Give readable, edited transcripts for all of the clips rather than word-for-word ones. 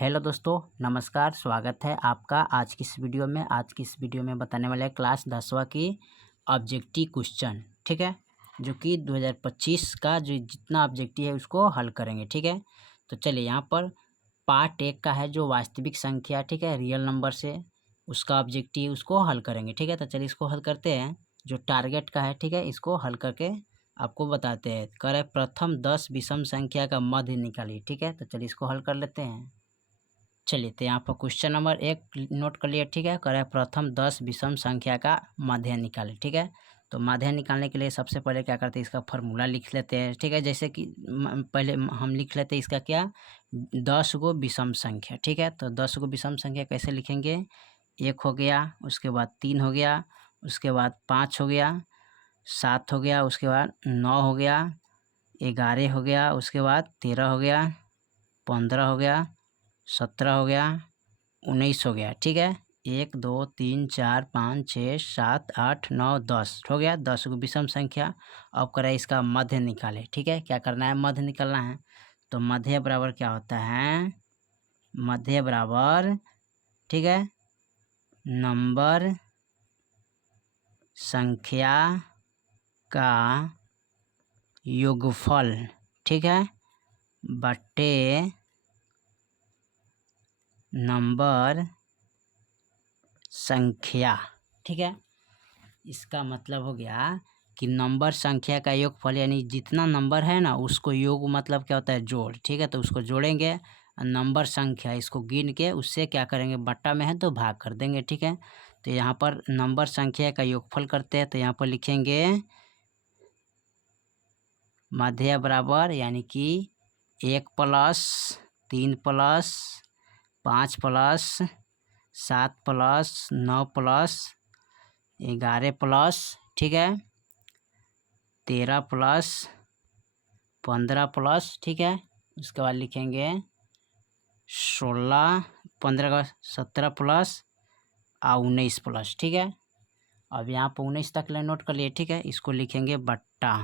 Hello दोस्तों, नमस्कार। स्वागत है आपका आज की इस वीडियो में। आज की इस वीडियो में बताने वाले हैं क्लास 10वीं की ऑब्जेक्टिव क्वेश्चन, ठीक है, जो कि 2025 का जो जितना ऑब्जेक्टिव है उसको हल करेंगे, ठीक है। तो चलिए, यहाँ पर पार्ट 1 का है जो वास्तविक संख्या, ठीक है, रियल नंबर से उसका ऑब्जेक्टिव उसको हल करेंगे, ठीक है। तो चलिए इसको हल करते हैं। जो टारगेट का है, ठीक है, इसको हल करके आपको बताते हैं। कह रहे प्रथम 10 विषम संख्या का मध्य निकालिए, ठीक है। तो चलिए इसको हल कर लेते हैं। चलिए, तो यहाँ पर क्वेश्चन नंबर 1 नोट कर लिए, ठीक है। करें प्रथम 10 विषम संख्या का माध्य निकालें, ठीक है। तो माध्य निकालने के लिए सबसे पहले क्या करते हैं, इसका फॉर्मूला लिख लेते हैं, ठीक है। जैसे कि पहले हम लिख लेते हैं इसका क्या, 10 गो विषम संख्या, ठीक है। तो 10 गो विषम संख्या कैसे लिखेंगे, 1 हो गया, उसके बाद 3 हो गया, उसके बाद 5 हो गया, 7 हो गया, उसके बाद 9 हो गया, 11 हो गया, उसके बाद 13 हो गया, 15 हो गया, 17 हो गया, 19 हो गया, ठीक है। 1 2 3 4 5 6 7 8 9 10 हो गया, 10 को विषम संख्या। अब करें इसका मध्य निकाले, ठीक है। क्या करना है, मध्य निकालना है। तो मध्य बराबर क्या होता है, मध्य बराबर, ठीक है, नंबर संख्या का योगफल, ठीक है, बटे नंबर संख्या, ठीक है। इसका मतलब हो गया कि नंबर संख्या का योगफल, यानी जितना नंबर है ना उसको योग मतलब क्या होता है, जोड़, ठीक है। तो उसको जोड़ेंगे, नंबर संख्या इसको गिन के उससे क्या करेंगे, बट्टा में है तो भाग कर देंगे, ठीक है। तो यहाँ पर नंबर संख्या का योगफल करते हैं, तो यहाँ पर लिखेंगे मध्य बराबर, यानी कि 1 plus 3 plus 5 plus 7 plus 9 plus 11 plus, ठीक है, 13 प्लस 15 प्लस, ठीक है। उसके बाद लिखेंगे 16 15 का 17 प्लस 19 प्लस, ठीक है। अब यहाँ पर 19 तक ले नोट कर लिए, ठीक है। इसको लिखेंगे बट्टा,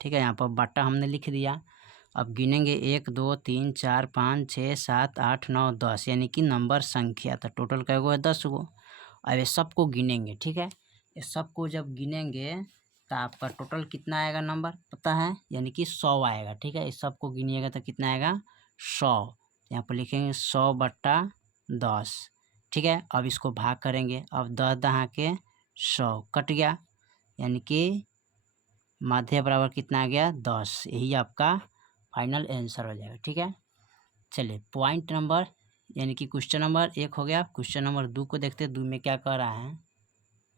ठीक है। यहाँ पर बट्टा हमने लिख दिया। अब गिनेंगे 1 2 3 4 5 6 7 8 9 10, यानी कि नंबर संख्या। तो टोटल कै गो है, 10 गो। अब ये सबको गिनेंगे, ठीक है। ये सबको जब गिनेंगे तो आपका टोटल कितना आएगा, नंबर पता है, यानी कि 100 आएगा, ठीक है। इस सबको गिनिएगा तो कितना आएगा, 100। यहाँ पर लिखेंगे 100 बट्टा 10, ठीक है। अब इसको भाग करेंगे, अब 10 दहा के 100 कट गया, यानी कि माध्य बराबर कितना आ गया, 10। यही आपका फाइनल आंसर हो जाएगा, ठीक है। चलिए पॉइंट नंबर, यानी कि क्वेश्चन नंबर 1 हो गया। क्वेश्चन नंबर 2 को देखते हैं, 2 में क्या कर रहा है।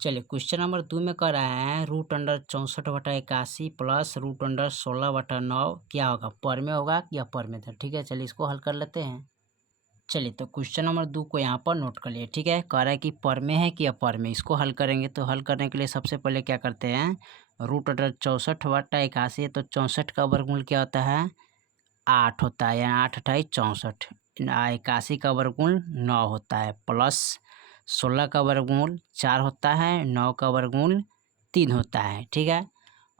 चलिए क्वेश्चन नंबर 2 में कर रहा है √64/81 प्लस √16/9 क्या होगा, पर में होगा या पर में था, ठीक है। चलिए इसको हल कर लेते हैं। चलिए तो क्वेश्चन नंबर 2 को यहाँ पर नोट कर लिए, ठीक है। कह रहा है कि पर में है कि अपर में, इसको हल करेंगे। तो हल करने के लिए सबसे पहले क्या करते हैं, √64/81 है, तो 64 का वर्गमूल क्या होता है, 8 होता है, यानी 8 अठाई 64। 81 का वर्गमूल 9 होता है, प्लस 16 का वर्गमूल 4 होता है, 9 का वर्गमूल 3 होता है, ठीक है।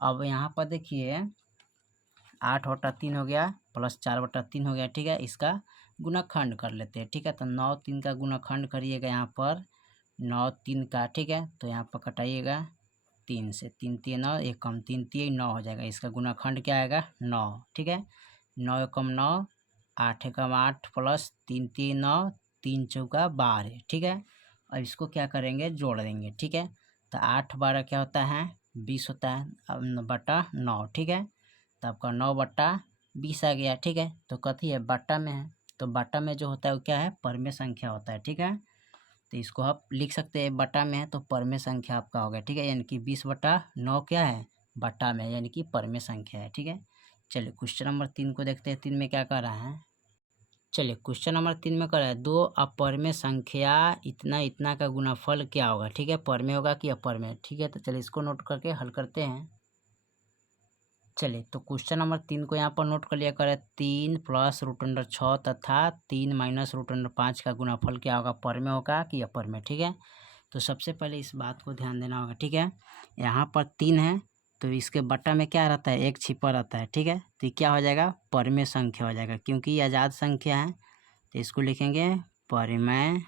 अब यहाँ पर देखिए 8/3 हो गया, प्लस 4/3 हो गया, ठीक है। इसका गुणनखंड कर लेते हैं, ठीक है। तो 9 3 का गुणनखंड करिएगा यहाँ पर, 9 3 का, ठीक है। तो यहाँ पर कटाइएगा 3 से, 3 3 9, 1 कम 3 3 9 हो जाएगा। इसका गुणनखंड क्या आएगा, 9, ठीक है। 9 एकम 9, 8 एकम 8 प्लस 3 3 9, 3 चौका 12, ठीक है। अब इसको क्या करेंगे, जोड़ देंगे, ठीक है। तो 8 12 क्या होता है, 20 होता है, अब बटा 9, ठीक है। तो आपका 9/20 आ गया, ठीक है। तो कथी है, बट्टा में है, तो बट्टा में जो होता है वो क्या है, परमेय संख्या होता है, ठीक है। तो इसको आप लिख सकते हैं, बट्टा में है तो परमेय संख्या आपका हो गया, ठीक है। यानी कि 20/9 क्या है, बट्टा में, यानी कि परमेय संख्या है, ठीक है। चलिए क्वेश्चन नंबर 3 को देखते हैं। 3 में क्या कर रहा है, चलिए क्वेश्चन नंबर 3 में कर रहा है, दो अपरमेय संख्या इतना इतना का गुणनफल क्या होगा, ठीक है, परमेय होगा कि अपरमेय, ठीक है। तो चलिए इसको नोट करके हल करते हैं। चलिए तो क्वेश्चन नंबर 3 को यहाँ पर नोट कर लिया करें, 3 प्लस √6 तथा 3 माइनस √5 का गुणनफल क्या होगा, पर में होगा कि अपर में, ठीक है। तो सबसे पहले इस बात को ध्यान देना होगा, ठीक है। यहाँ पर 3 है तो इसके बट्टा में क्या रहता है, 1 छिपा रहता है, ठीक है। तो क्या हो जाएगा, पर में संख्या हो जाएगा, क्योंकि ये आज़ाद संख्या है तो इसको लिखेंगे परिमेय,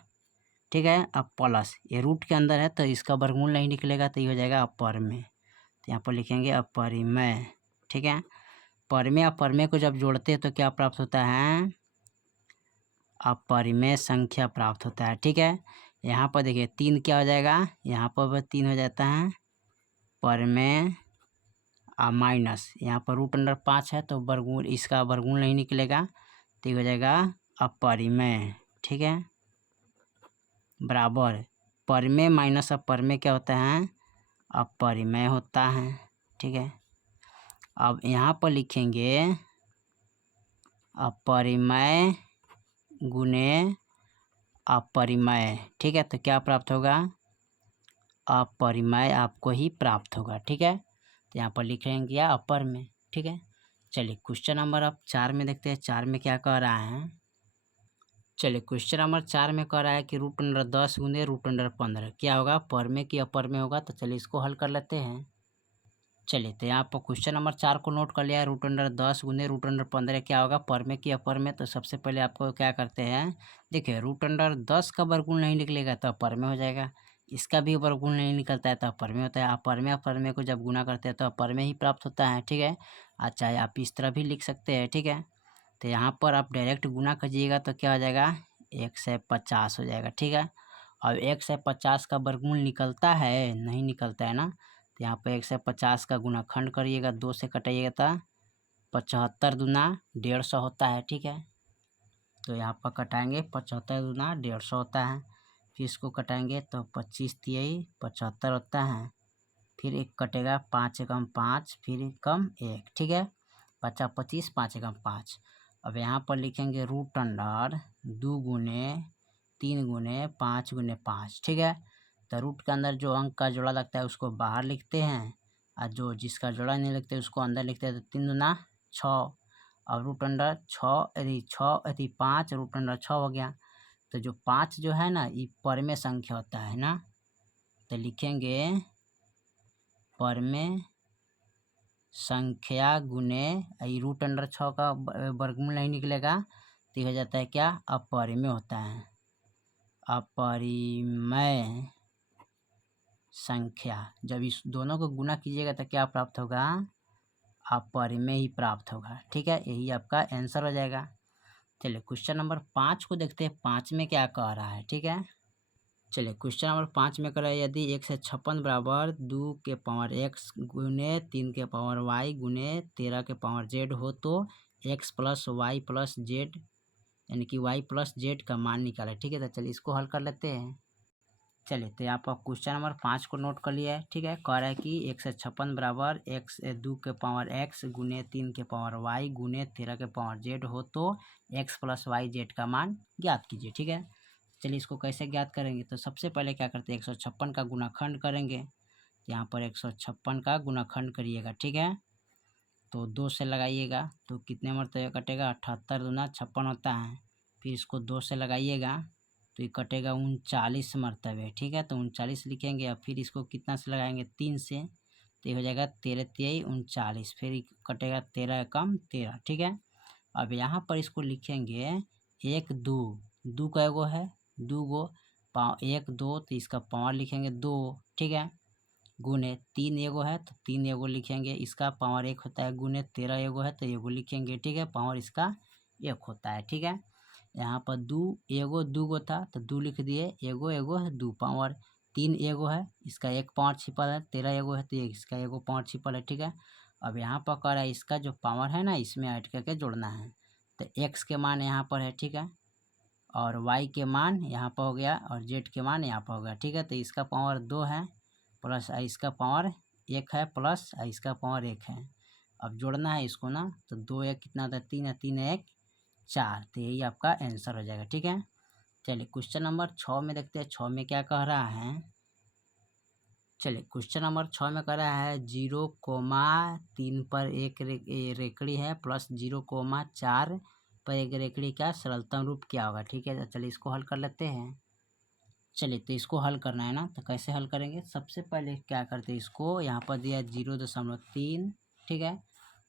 ठीक है। अब प्लस ये रूट के अंदर है तो इसका वर्गमूल नहीं निकलेगा तो ये हो जाएगा अपरिमेय, तो यहाँ पर लिखेंगे अपरिमेय, ठीक है। परिमेय अपरिमेय को जब जोड़ते हैं तो क्या प्राप्त होता है, अपरिमेय संख्या प्राप्त होता है, ठीक है। यहाँ पर देखिए 3 क्या हो जाएगा, यहाँ पर 3 हो जाता है परिमेय माइनस यहाँ पर √5 है तो वर्गमूल, इसका वर्गमूल नहीं निकलेगा तो ये हो जाएगा अपरिमेय, ठीक है। बराबर परिमेय माइनस अपरिमेय क्या होता है, अपरिमेय होता है, ठीक है। अब यहाँ पर लिखेंगे अपरिमेय गुणे अपरिमेय, ठीक है। तो क्या प्राप्त होगा, अपरिमेय आपको ही प्राप्त होगा, ठीक है। तो यहाँ पर लिखेंगे अपरिमेय, ठीक है। चलिए क्वेश्चन नंबर अब 4 में देखते हैं, 4 में क्या कह रहा है। चलिए क्वेश्चन नंबर 4 में कह रहा है कि √10 गुने √15 क्या होगा, परिमेय की अपरिमेय होगा। तो चलिए इसको हल कर लेते हैं। चलिए तो यहाँ पर क्वेश्चन नंबर 4 को नोट कर लिया है, √10 गुने √15 क्या होगा, परिमेय की अपरिमेय। तो सबसे पहले आपको क्या करते हैं, देखिए √10 का वर्गमूल नहीं निकलेगा तो अपरिमेय हो जाएगा, इसका भी वर्गमूल नहीं निकलता है तो अपरिमेय होता है। अपरिमेय अपरिमेय को जब गुना करते हैं तो अपरिमेय ही प्राप्त होता है, ठीक है। अच्छा आप इस तरह भी लिख सकते हैं, ठीक है। तो यहाँ पर आप डायरेक्ट गुना कीजिएगा तो क्या हो जाएगा, 150 हो जाएगा, ठीक है। अब 150 का वर्गमूल निकलता है, नहीं निकलता है ना, तो यहाँ पर 150 का गुणाखंड करिएगा, 2 से कटाइएगा तो 75 दूना 150 होता है, ठीक है। तो यहाँ पर कटाएंगे 75 दूना 150 होता है, फिर इसको कटाएंगे तो 25 तिहाई 75 होता है, फिर एक कटेगा 5 एकम 5, फिर कम 1, ठीक है। 5 25 5 एकम 5। अब यहाँ पर लिखेंगे √2 गुने 3 गुने 5 गुने 5, ठीक है। तो रूट के अंदर जो अंक का जोड़ा लगता है उसको बाहर लिखते हैं और जो जिसका जोड़ा नहीं लिखते उसको अंदर लिखते हैं। तो 3 दूना 6, अब √6 यदि 5 √6 हो गया। तो जो 5 जो है ना ये परिमेय संख्या होता है ना, तो लिखेंगे परिमेय संख्या गुने √6 का वर्गमूल नहीं निकलेगा तो ये हो जाता है क्या, अपरिमेय होता है। अपरिमेय संख्या जब इस दोनों को गुना कीजिएगा तो क्या प्राप्त होगा, अपरिमेय ही प्राप्त होगा, ठीक है। यही आपका आंसर हो जाएगा। चलिए क्वेश्चन नंबर 5 को देखते हैं, 5 में क्या कह रहा है, ठीक है। चलिए क्वेश्चन नंबर 5 में कह रहा है यदि 156 बराबर 2 के पावर x गुने 3 के पावर y गुने 13 के पावर z हो तो x plus y plus z यानी कि y प्लस जेड का मान निकाले, ठीक है। तो चलिए इसको हल कर लेते हैं। चलिए तो यहाँ पर क्वेश्चन नंबर 5 को नोट कर लिया है, ठीक है। कह रहा है कि 156 बराबर 2 के पावर x गुने 3 के पावर y गुने 13 के पावर z हो तो x प्लस वाई जेड का मान ज्ञात कीजिए, ठीक है। चलिए इसको कैसे ज्ञात करेंगे, तो सबसे पहले क्या करते हैं 156 का गुणाखंड करेंगे। यहाँ पर 156 का गुणाखंड करिएगा, ठीक है। तो 2 से लगाइएगा तो कितने मरतबे कटेगा, 78 दूना 56 होता है, फिर इसको 2 से लगाइएगा तो ये कटेगा 39 मरतबे, ठीक है। तो 39 लिखेंगे और फिर इसको कितना से लगाएंगे, 3 से, तो ये हो जाएगा 13 तिहाई 39, फिर कटेगा 13 एकम 13, ठीक है। अब यहाँ पर इसको लिखेंगे 1 2 का एगो है 2 गो 1 2 तो इसका पावर लिखेंगे 2, ठीक है। गुने 3 एगो है तो 3 एगो लिखेंगे, इसका पावर 1 होता है, गुने 13 एगो है तो एगो लिखेंगे, ठीक है। पावर इसका 1 होता है, ठीक है। यहाँ पर 2 एगो 2 गो था तो 2 लिख दिए, एगो एगो है 2 पावर, 3 एगो है इसका 1 पावर छिपल है, 13 एगो है तो इसका एगो पावर छिपल है, ठीक है। अब यहाँ पर कह रहा है इसका जो पावर है ना इसमें ऐड करके जोड़ना है, तो x के मान यहाँ पर है, ठीक है, और y के मान यहाँ पर हो गया और z के मान यहाँ पर हो गया, ठीक है। तो इसका पावर 2 है प्लस इसका पावर 1 है प्लस इसका पावर 1 है। अब जोड़ना है इसको ना, तो 2 1 कितना होता है, 3 है, 3 1 4, तो यही आपका आंसर हो जाएगा, ठीक है। चलिए क्वेश्चन नंबर 6 में देखते हैं, 6 में क्या कह रहा है। चलिए क्वेश्चन नंबर 6 में कह रहा है 0,3 पर एक रेखड़ी है प्लस 0,4 पर एक रेखड़ी का सरलतम रूप क्या होगा, ठीक है। चलिए इसको हल कर लेते हैं। चलिए तो इसको हल करना है ना, तो कैसे हल करेंगे, सबसे पहले क्या करते हैं, इसको यहाँ पर दिया 0.3, ठीक है,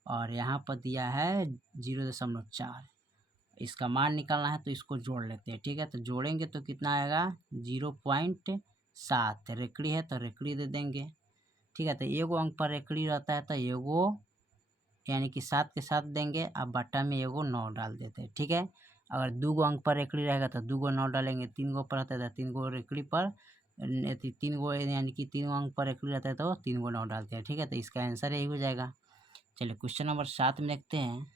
और यहाँ पर दिया है 0.4, इसका मान निकालना है तो इसको जोड़ लेते हैं। ठीक है, तो जोड़ेंगे तो कितना आएगा 0.7। रेकड़ी है तो रेकड़ी दे देंगे। ठीक है, तो एगो अंक पर रेकड़ी रहता है तो एगो यानी कि 7 के साथ देंगे। अब बट्टा में एगो 9 डाल देते हैं। ठीक है, अगर 2 अंक पर रेकड़ी रहेगा तो 2 9 डालेंगे। 3 पर रहता है तो 3 रेकड़ी पर 3 यानी कि 3 अंक पर रेकड़ी रहता है तो 3 9 डालते हैं। ठीक है, तो इसका आंसर यही हो जाएगा। चलिए क्वेश्चन नंबर 7 में देखते हैं।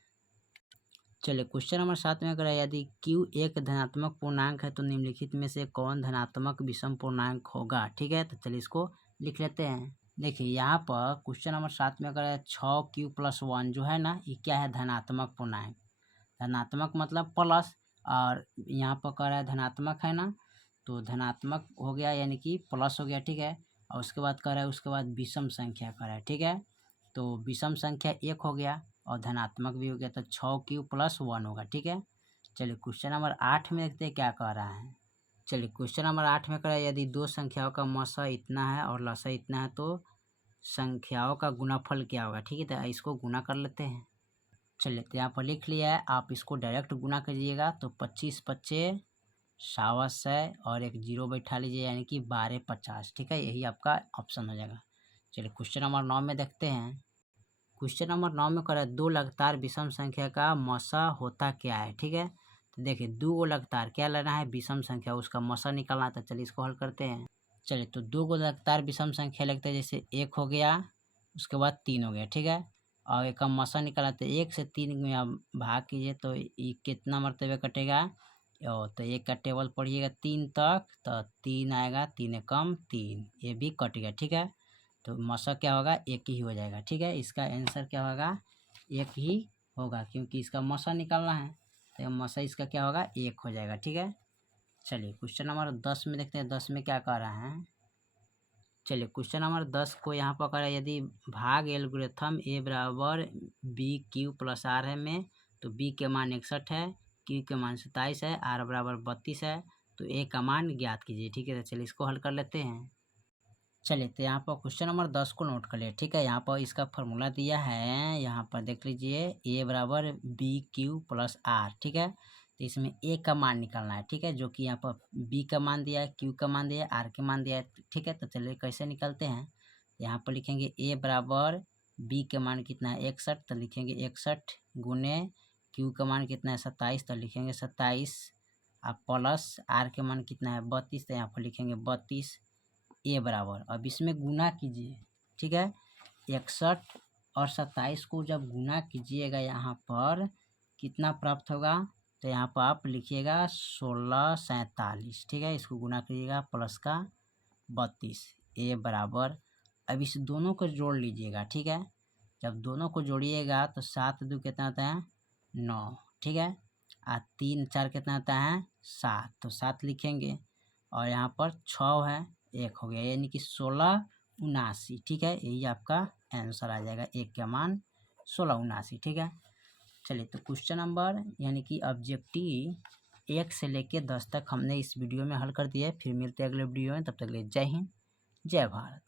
चलिए क्वेश्चन नंबर 7 में अगर यदि Q एक धनात्मक पूर्णांक है तो निम्नलिखित में से कौन धनात्मक विषम पूर्णांक होगा। ठीक है, तो चलिए इसको लिख लेते हैं। देखिए यहाँ पर क्वेश्चन नंबर 7 में अगर 6Q + 1 जो है ना, ये क्या है धनात्मक पूर्णांक। धनात्मक मतलब प्लस, और यहाँ पर कह रहा है धनात्मक है ना, तो धनात्मक हो गया यानी कि प्लस हो गया। ठीक है, और उसके बाद कह रहा है उसके बाद विषम संख्या कह रहा है। ठीक है, तो विषम संख्या 1 हो गया और धनात्मक भी हो गया, तो 6Q + 1 होगा। ठीक है, चलिए क्वेश्चन नंबर 8 में देखते हैं क्या कह रहा है। चलिए क्वेश्चन नंबर 8 में कह रहा है यदि दो संख्याओं का मसा इतना है और लसा इतना है तो संख्याओं का गुणाफल क्या होगा। ठीक है, तो इसको गुना कर लेते हैं। चलिए तो यहाँ पर लिख लिया है, आप इसको डायरेक्ट गुना कीजिएगा तो 25 25 100 और एक 0 बैठा लीजिए यानी कि 12 50। ठीक है, यही आपका ऑप्शन हो जाएगा। चलिए क्वेश्चन नंबर 9 में देखते हैं। क्वेश्चन नंबर 9 में कह दो लगातार विषम संख्या का मसा होता क्या है। ठीक है, तो देखिए 2 लगातार क्या लेना है विषम संख्या, उसका मसा निकालना है। तो चलिए इसको हल करते हैं। चलिए तो 2 लगातार विषम संख्या लिखते हैं, जैसे 1 हो गया उसके बाद 3 हो गया। ठीक है, और एक का मसा निकाला तो 1 से 3 में आप भाग कीजिए तो ये कितना मरतबे कटेगा। तो 1 का टेबल पढ़िएगा 3 तक तो 3 आएगा, 3 एकम 3, ये भी कट गया। ठीक है, तो मसा क्या होगा 1 ही हो जाएगा। ठीक है, इसका आंसर क्या होगा 1 ही होगा, क्योंकि इसका मसा निकालना है तो मसा इसका क्या होगा 1 हो जाएगा। ठीक है, चलिए क्वेश्चन नंबर 10 में देखते हैं 10 में क्या कह रहा है। चलिए क्वेश्चन नंबर 10 को यहाँ पर कह रहा है यदि भाग एल्गोरिथम A बराबर BQ + R है में, तो B के मान 61 है, Q के मान 27 है, R बराबर 32 है, तो A का मान ज्ञात कीजिए। ठीक है, तो चलिए इसको हल कर लेते हैं। चलिए तो यहाँ पर क्वेश्चन नंबर 10 को नोट कर लिए। ठीक है, यहाँ पर इसका फॉर्मूला दिया है, यहाँ पर देख लीजिए A बराबर BQ + R। ठीक है, तो इसमें A का मान निकालना है। ठीक है, जो कि यहाँ पर B का मान दिया है, Q का मान दिया है, R के मान दिया है। ठीक है, तो चलिए कैसे निकलते हैं। यहाँ पर लिखेंगे A बराबर B के मान कितना है 61, तो लिखेंगे 61 गुने Q का मान कितना है 27, तो लिखेंगे 27, अब प्लस R के मान कितना है 32, तो यहाँ पर लिखेंगे 32 A बराबर। अब इसमें गुना कीजिए। ठीक है, 61 और 27 को जब गुना कीजिएगा यहाँ पर कितना प्राप्त होगा, तो यहाँ पर आप लिखिएगा 1647। ठीक है, इसको गुना करिएगा प्लस का 32 A बराबर। अब इस दोनों को जोड़ लीजिएगा। ठीक है, जब दोनों को जोड़िएगा तो 7 2 कितना होता है 9। ठीक है, 3 4 कितना होता है 7, तो 7 लिखेंगे और यहाँ पर 6 है 1 हो गया यानी कि 1679। ठीक है, यही आपका आंसर आ जाएगा, 1 का मान 1679। ठीक है, चलिए तो क्वेश्चन नंबर यानी कि ऑब्जेक्टिव 1 से लेके 10 तक हमने इस वीडियो में हल कर दिया है। फिर मिलते हैं अगले वीडियो में, तब तक के लिए जय हिंद जय भारत।